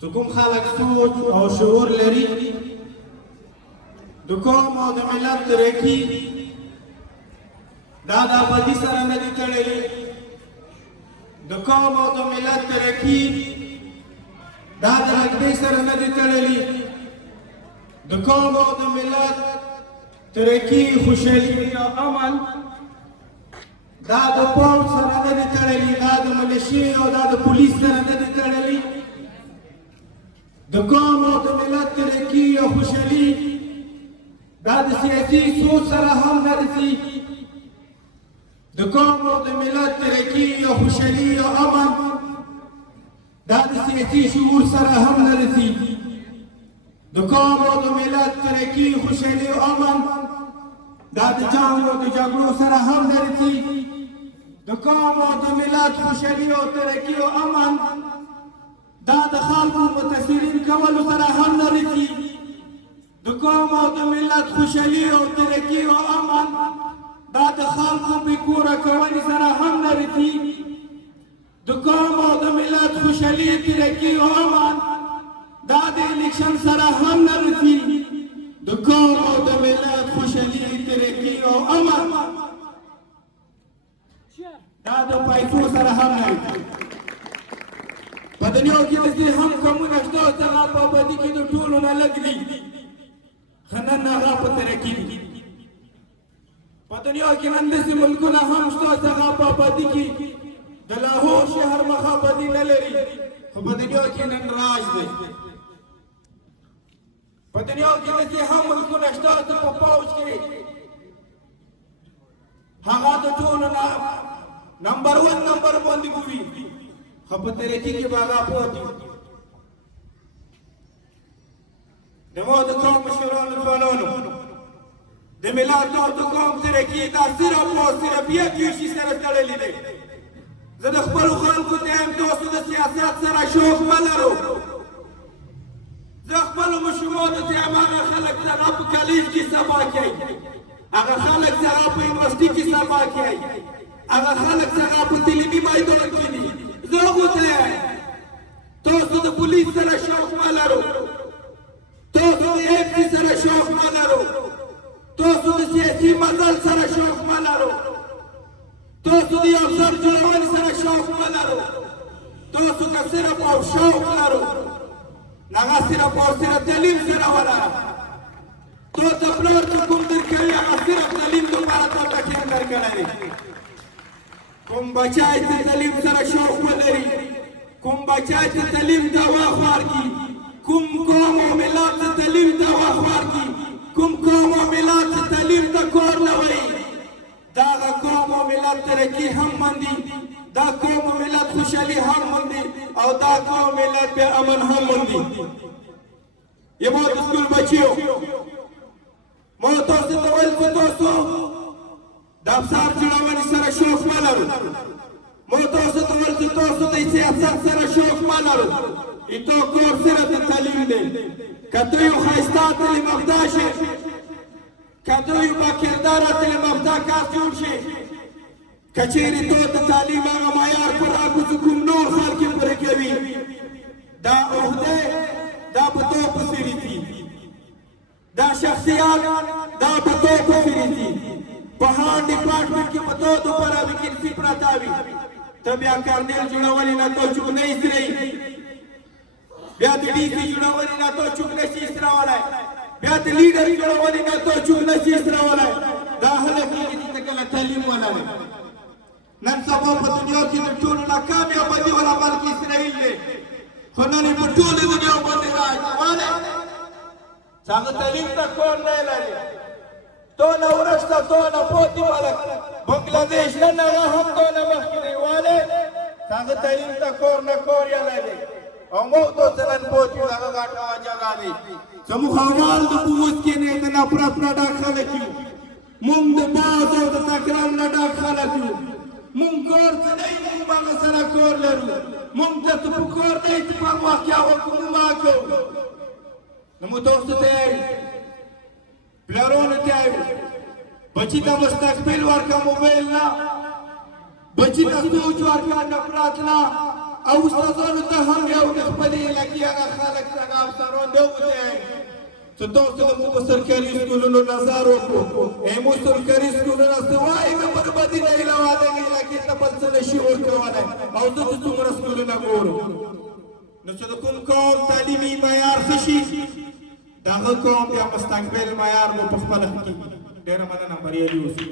چې کوم خلک سوچ او شعور لري د قوم او د ملت ترقي دا د ابدي سره نه دي تړلي د قوم او د ملت ترقي دا د لږدۍ سره نه دي تړلي د قوم او د ملت ترقي خوشحالي او امن دا د پوځ سره نه دي تړلي دا د ملیشې او دا د پولیس سره نه دي تړلي د قوم او د ملت ترقي او خوشحالي دا د سیاسي سوچ سره هم نه رسي د قوم او د ملت ترقي او خوشحالي او امن دا د سیاسي شعور سره هم نه رسي د قوم او د ملت ترقي خوشحالي او امن دا د جنګ او د جګړو سره هم نه رسي د قوم او د ملت خوشحالي او ترقي او امن دا د خلکو متاثرین کولو سره هم نه رسي د قوم او د ملت خوشحالي او ترقي او امن دا د خلکو بې کوره کولو سره هم نه رسي د قوم او د ملت خوشحالي ترقي او امن دا د الیکشن سره هم نه رسي د قوم او د ملت خوشحالي ترقي او امن دا د پیسو سره هم نه رسي په دنیا کې داسې هم قومونه شته چې هغه په ابادي کې د ټولو نه لږ دي خو نن هغه په ترقي دي په دنیا کې نن داسې ملکونه هم شته چې هغه په ابادي کې د لاهور شهر مخ ابادي نه لري خو په دنیا کې نن راج دی په دنیا کې داسې هم ملکونه شته چې په پوځ کې هغه د ټولو نه نمبر 1 نمبر باندې ګوري خو په ترقي کې به هغه پوه دمو د قوم مشرانو ځوانانو د ملت او د قوم ترقي دا صرف او صرف یو شي سره تړلی دی زه د خپلو خلکو ته یم تاسو د سیاست سره شوق مه لرو زه خپلو ماشومانو ته یم هغه خلک چې هغه په کالج کې سبا کوي هغه خلک چې هغه په یونیورسټي کې سبا کوي هغه خلک چې هغه په تعلیمي میدان کې دي زه هغو ته یم تاسو د پولیس سره شوق مه لرو تاسو د ایفسي سره شوق مه لرو تاسو د سیاسي مزل سره شوق مه لرو تاسو د یو افسر جوړونې سره شوق مه لرو تاسو که صرف او شوق لرو هغه صرف او صرف تعلیم سره ولره تاسو پلار چې کوم درکوي هغه صرف تعلیم دپاره تاته ټینګ درکړی دی کوم بچی چې تعلیم سره شوق ولري کوم بچی چې تعلیم ته وخت ورکړي کوم قوم او ملت ته تعلیم ته وخت ورکړي کوم قوم او ملت ته تعلیم ته کار نه وایي دا هغه قوم او ملت ترقي هم مندي دا قوم او ملت خوشحالي هم مندي او دا قوم او ملت به امن هم مندي یمو د سکول بچیو ما تاسو ته ویل چې تاسو د افسر جوړونې سره شوق مه لرو ما تاسو ته ویل چې تاسو د سیاست سره شوق مه لرو ایتو کور سره د تعلیم دی که ته یو ښایسته تعلیم یافته شې که ته یو باکرداره تعلیم یافته کس جوړ شې که چېرې تو د تعلیم هغه معیار پوره کړو چې کوم نور خلک یې پوره کوي دا عهده دا په تو پسې رځي دا شخصیت دا په تو پسې رځي په هر ډپارټمنټ کې په تو دپاره ویکنسي پرته وي ته بیا کارنیل جوړونې نه تو چوک نه ایستلی بیا د ډي سي جوړونې نه تو چوک نه شي ایسترولی بیا د لیډر جوړونې نه تو چوک نه شي ایسترولی دا هله کېږي چې ته کله تعلیم ولرې نن سبا په دنیا کې د ټولو نه کامیابدي والا ملک اسرائیل دی خو نن یې په ټولې دنیا باندې راج ولې چې هغه تعلیم ته کار نه لري دونه وروسته دونه پاتې ملک بنګلادیش نن هغه هم دونه مخکې دی ولې چې هغه تعلیم ته کار نه کار یې لري او موږ داسې نن پاتې یو هغه ګټه جګه دی زموږ احوال د په اوس کې نه د نفرت نه ډک خلک یو موږ د باز او د تکرار نه ډک خلک یو موږ کار څه دی موږ هغه سره کار لرو موږ ته څه په کار دی چې په هغه وخت کې هغه کوم ما کوو نو موږ تاسو ته پلارونو ته بچی ته مستقبل ورکړه موبایل نه بچی ته سوچ ورکړه نفرت نه او استادانو ته هم یو د خپلې علاقې هغه خلک څنګه افسران دی ووتلی چې تاسو د موږ سرکاري سکولونو نظر وکړو موږ سرکاري سکولونه څه وایي که بربادي نه علاوه دغې علاقې ته بل څه نشي ورکولی او زه چې څومره سکولونه ګورم نو چې د کوم قوم تعلیمي معیار ښه شي د هغه قوم بیا مستقبل معیار مو په خپله ښه کېږي ډېره مننه بریالي اوسئ